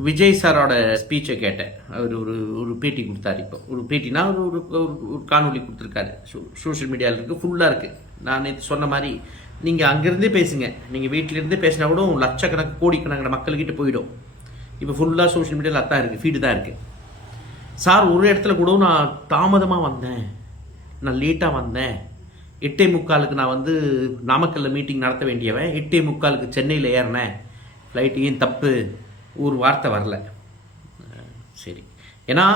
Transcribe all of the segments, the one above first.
விஜய் சாரோட ஸ்பீச்சை கேட்டேன். அவர் ஒரு ஒரு பேட்டி கொடுத்தாரு இப்போ. ஒரு பேட்டினா ஒரு ஒரு ஒரு- காணொலி கொடுத்துருக்காரு. சோஷியல் மீடியாவில் இருக்குது ஃபுல்லாக இருக்குது நான் நேற்று சொன்ன மாதிரி நீங்கள் அங்கேருந்தே பேசுங்க. நீங்கள் வீட்டிலேருந்தே பேசினா கூட லட்சக்கணக்கு கோடிக்கணக்கான மக்கள்கிட்ட போயிடும். இப்போ ஃபுல்லாக சோஷியல் மீடியாவில் அதான் இருக்குது ஃபீடு தான் இருக்குது சார் ஒரு இடத்துல கூட நான் தாமதமாக வந்தேன். நான் லேட்டாக வந்தேன். எட்டே முக்காலுக்கு நான் வந்து நாமக்கல்லில் மீட்டிங் நடத்த வேண்டியவன். எட்டே முக்காலுக்கு சென்னையில் ஏறினேன். ஃப்ளைட்டு ஏன் தப்பு? ஒரு வார்த்தை வரல. சரி. ஏன்னா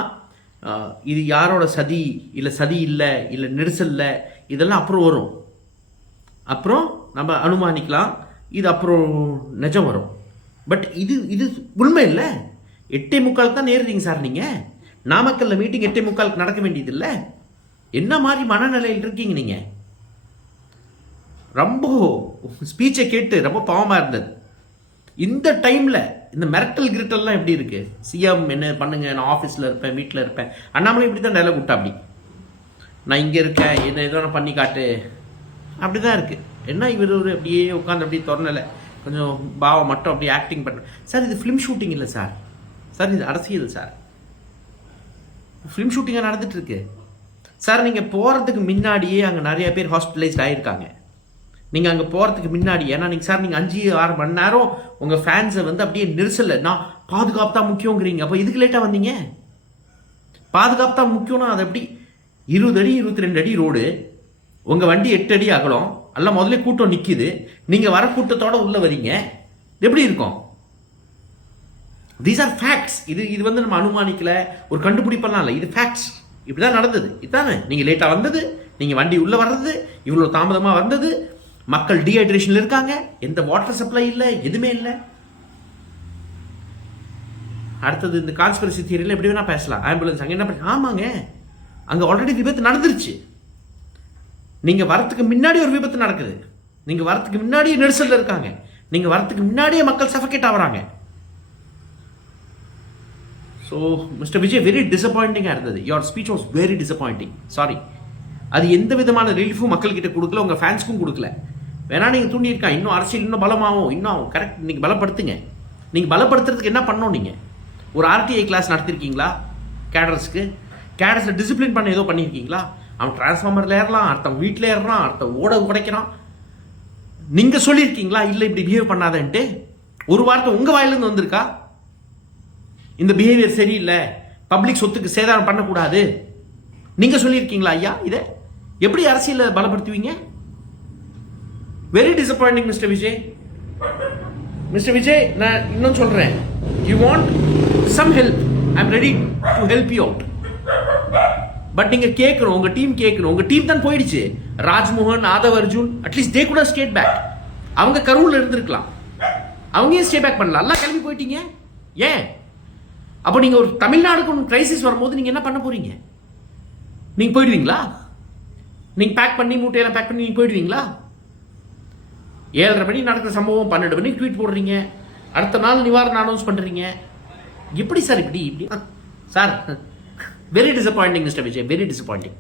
இது யாரோட சதி இல்லை சதி இல்லை இல்லை நெரிசல்ல இதெல்லாம் அப்புறம் வரும். அப்புறம் நம்ம அனுமானிக்கலாம் இது அப்புறம் நிஜம் வரும். பட் இது இது உண்மை இல்லை. எட்டே முக்கால் தான் நேருறீங்க சார் நீங்கள் நாமக்கல்ல மீட்டிங் எட்டே முக்காலுக்கு நடக்க வேண்டியது இல்லை. என்ன மாதிரி மனநிலையில் இருக்கீங்க நீங்கள் ரொம்ப ஸ்பீச்சை கேட்டு ரொம்ப பாவமாக இருந்தது. இந்த டைமில் இந்த மிரட்டல் கிரிட்டல்லாம் எப்படி இருக்கு? சிஎம் என்ன பண்ணுங்க நான் ஆஃபீஸில் இருப்பேன் வீட்டில் இருப்பேன். அண்ணாமலை இப்படி தான் டைலாக் விட்டா அப்படி. நான் இங்கே இருக்கேன் என்ன ஏதோ நான் பண்ணி காட்டு. அப்படி தான் இருக்குது என்ன இவர் ஒரு அப்படியே உட்காந்து அப்படியே திறனலை கொஞ்சம் பாவம் மட்டும் அப்படியே ஆக்டிங் பண்ண. சார் இது ஃபிலிம் ஷூட்டிங் இல்லை சார் சார் இது அரசியல் சார் ஃபிலிம் ஷூட்டிங்காக நடந்துட்டு இருக்கு. சார் நீங்கள் போகிறதுக்கு முன்னாடியே அங்கே நிறைய பேர் ஹாஸ்பிட்டலைஸ்ட் ஆகியிருக்காங்க நீங்கள் அங்கே போகிறதுக்கு முன்னாடி ஏன்னா நீங்கள் சார் நீங்கள் அஞ்சு ஆறு மணி நேரம் உங்கள் ஃபேன்ஸை வந்து அப்படியே நெரிசல்ல நான் பாதுகாப்பு தான் முக்கியங்கிறீங்க. அப்போ இதுக்கு லேட்டாக வந்தீங்க? பாதுகாப்பு தான் முக்கியம்னா அது எப்படி? இருபது அடி இருபத்தி ரெண்டு அடி ரோடு உங்கள் வண்டி எட்டு அடி அகலம். எல்லாம் முதல்ல கூட்டம் நிற்கிது நீங்கள் வர கூட்டத்தோட உள்ளே வரீங்க. எப்படி இருக்கும்? தீஸ் ஆர் ஃபேக்ட்ஸ் இது இது வந்து நம்ம அனுமானிக்கல. ஒரு கண்டுபிடிப்பெல்லாம் இல்லை. இது ஃபேக்ட்ஸ் இப்படிதான் நடந்தது. இதுதானே? நீங்கள் லேட்டாக வந்தது. நீங்கள் வண்டி உள்ளே வர்றது. இவ்வளோ தாமதமாக வந்தது. மக்கள் டீஹைட்ரேஷனில் இருக்காங்க எந்த வாட்டர் சப்ளை இல்லை எதுவுமே இல்லை. அடுத்தது இந்த கான்ஸ்பிரசி தியரியில் எப்படி வேணா பேசலாம். ஆம்புலன்ஸ் அங்கே என்ன பண்ண ஆமாங்க அங்கே ஆல்ரெடி விபத்து நடந்துருச்சு. நீங்கள் வரத்துக்கு முன்னாடி ஒரு விபத்து நடக்குது. நீங்கள் வரத்துக்கு முன்னாடியே நெரிசலில் இருக்காங்க. நீங்கள் வரத்துக்கு முன்னாடியே மக்கள் சஃபகேட் ஆகுறாங்க. ஸோ மிஸ்டர் விஜய் வெரி டிசப்பாயிண்டிங்காக இருந்தது. Your speech was very disappointing sorry அது எந்த விதமான ரிலீஃபும் மக்கள்கிட்ட கொடுக்கல உங்கள் ஃபேன்ஸ்க்கும் கொடுக்கல. வேணா நீங்கள் தூண்டியிருக்கான் இன்னும் அரசியல் இன்னும் பலமாகும். இன்னும் கரெக்ட் நீங்கள் பலப்படுத்துங்க. நீங்கள் பலப்படுத்துறதுக்கு என்ன பண்ணோம் நீங்கள் ஒரு ஆர்டிஐ கிளாஸ் நடத்திருக்கீங்களா? கேடர்ஸ்க்கு கேடர்ஸில் டிசிப்ளின் பண்ண ஏதோ பண்ணியிருக்கீங்களா அவன் டிரான்ஸ்ஃபார்மரில் ஏறலாம் அடுத்தவன் வீட்டில் ஏறுறான் அடுத்த ஓட உடைக்கிறான். நீங்கள் சொல்லியிருக்கீங்களா? இல்லை இப்படி பிஹேவ் பண்ணாதன்ட்டு? ஒரு வார்த்தை உங்கள் வாயிலேருந்து வந்திருக்கா? இந்த பிஹேவியர் சரியில்லை. பப்ளிக் சொத்துக்கு சேதாரம் பண்ணக்கூடாது. நீங்கள் சொல்லியிருக்கீங்களா ஐயா இதை? எப்படி அரசியலை பலப்படுத்துவீங்க? Very disappointing mister Vijay mister Vijay நான் இன்னும் சொல்கிறேன் you want some help I am ready to help you out but நீங்க கேட்கணும் உங்க டீம் கேட்கணும் உங்க டீம் தான் போயிடுச்சு. Rajmohan Aadhav Arjun at least they கூட ஸ்டேட் பேக் அவங்க கரூரில் இருந்திருக்கலாம். அவங்க ஏன் ஸ்டே பேக் பண்ணலாம். எல்லாம் கிளம்பி போயிட்டீங்க? ஏன்? அப்போ நீங்க ஒரு தமிழ்நாடுக்கு ஒன்று கிரைசிஸ் வரும்போது நீங்க என்ன பண்ண போறீங்க? நீங்க போயிடுவீங்களா? நீங்க பேக் பண்ணி மூட்டையெல்லாம் பேக் பண்ணி நீங்க போயிடுவீங்களா? ஏழரை மணி நடக்கிற சம்பவம் பன்னெண்டு மணிக்கு ட்வீட் போடுறீங்க. அடுத்த நாள் நிவாரணம் அனௌன்ஸ் பண்ணுறீங்க எப்படி சார் இப்படி இப்படி. Sir very disappointing mister Vijay very disappointing